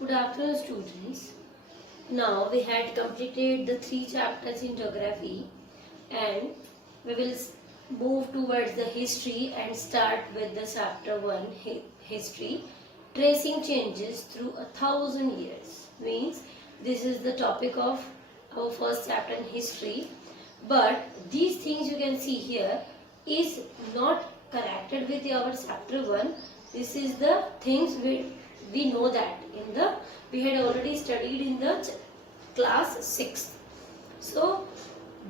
Good afternoon, students. Now we had completed the 3 chapters in geography, and we will move towards the history and start with the chapter 1 history, tracing changes through 1,000 years. Means this is the topic of our first chapter in history, but these things you can see here is not connected with our chapter 1. This is the things we know that we had already studied in the class 6. So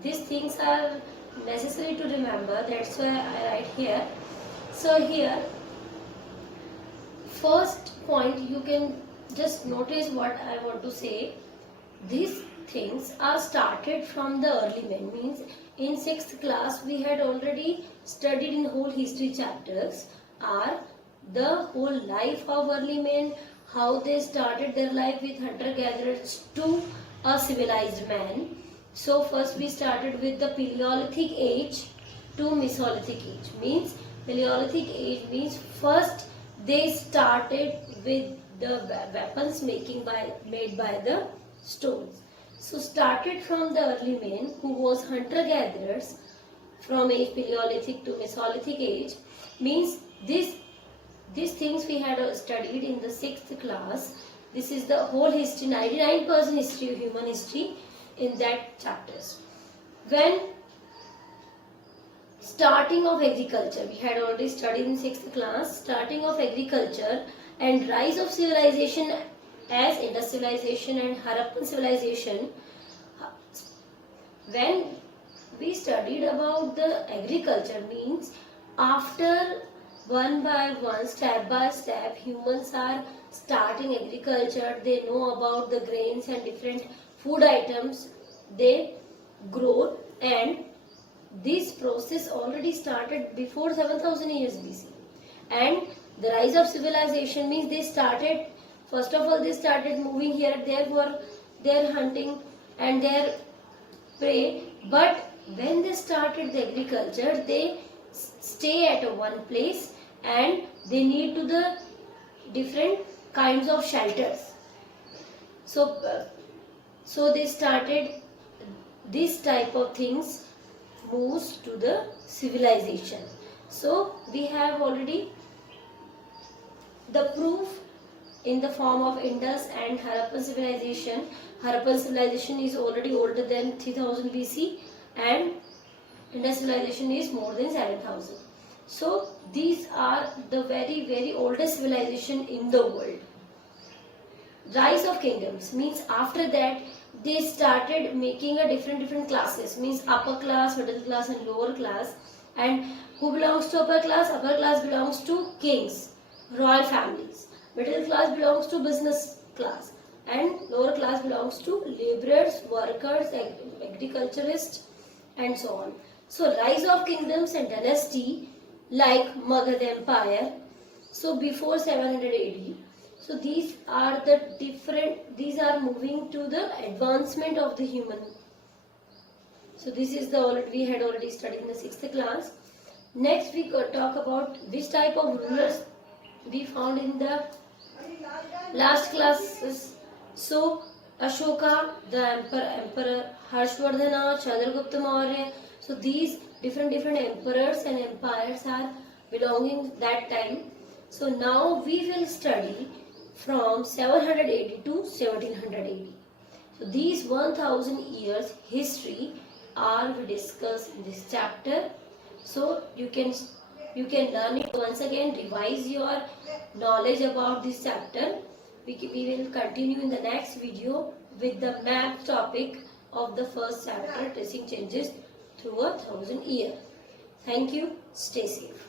these things are necessary to remember, that's why I write here. So here, first point, you can just notice what I want to say. These things are started from the early man. Means in 6th class we had already studied in whole history chapters are the whole life of early men, how they started their life with hunter-gatherers to a civilized man. So first we started with the Paleolithic age to Mesolithic age. Means Paleolithic age means first they started with the weapons made by the stones. So started from the early men who was hunter-gatherers from age Paleolithic to Mesolithic age. Means these things we had studied in the 6th class. This is the whole history, 99% history of human history in that chapters. When starting of agriculture, we had already studied in 6th class, starting of agriculture and rise of civilization as industrialization and Harappan civilization. When we studied about the agriculture, means after one by one, step by step, humans are starting agriculture. They know about the grains and different food items they grow, and this process already started before 7,000 years BC. And the rise of civilization means they started, first of all, they started moving here and there for their hunting and their prey. But when they started the agriculture, they stay at one place and they need to the different kinds of shelters. So they started this type of things moves to the civilization. So we have already the proof in the form of Indus and Harappan civilization. Harappan civilization is already older than 3000 BC and Indus civilization is more than 7000. So these are the very oldest civilization in the world. Rise of kingdoms means after that they started making a different classes, means upper class, middle class and lower class. And who belongs to upper class? Upper class belongs to kings, royal families. Middle class belongs to business class and lower class belongs to laborers, workers, agriculturists and so on. So rise of kingdoms and dynasty like Magadha Empire, so before 700 AD. So these are moving to the advancement of the human. So this is we had already studied in the 6th class. Next we could talk about which type of rulers we found in the last classes. So Ashoka, the emperor, Harshvardhana, Chandragupta Maurya. So these different emperors and empires are belonging that time. So now we will study from 700 AD to 1700 AD. So these 1000 years history are we discuss in this chapter. So you can learn it once again, revise your knowledge about this chapter. We will continue in the next video with the map topic of the first chapter, tracing changes through 1000 years. Thank you. Stay safe.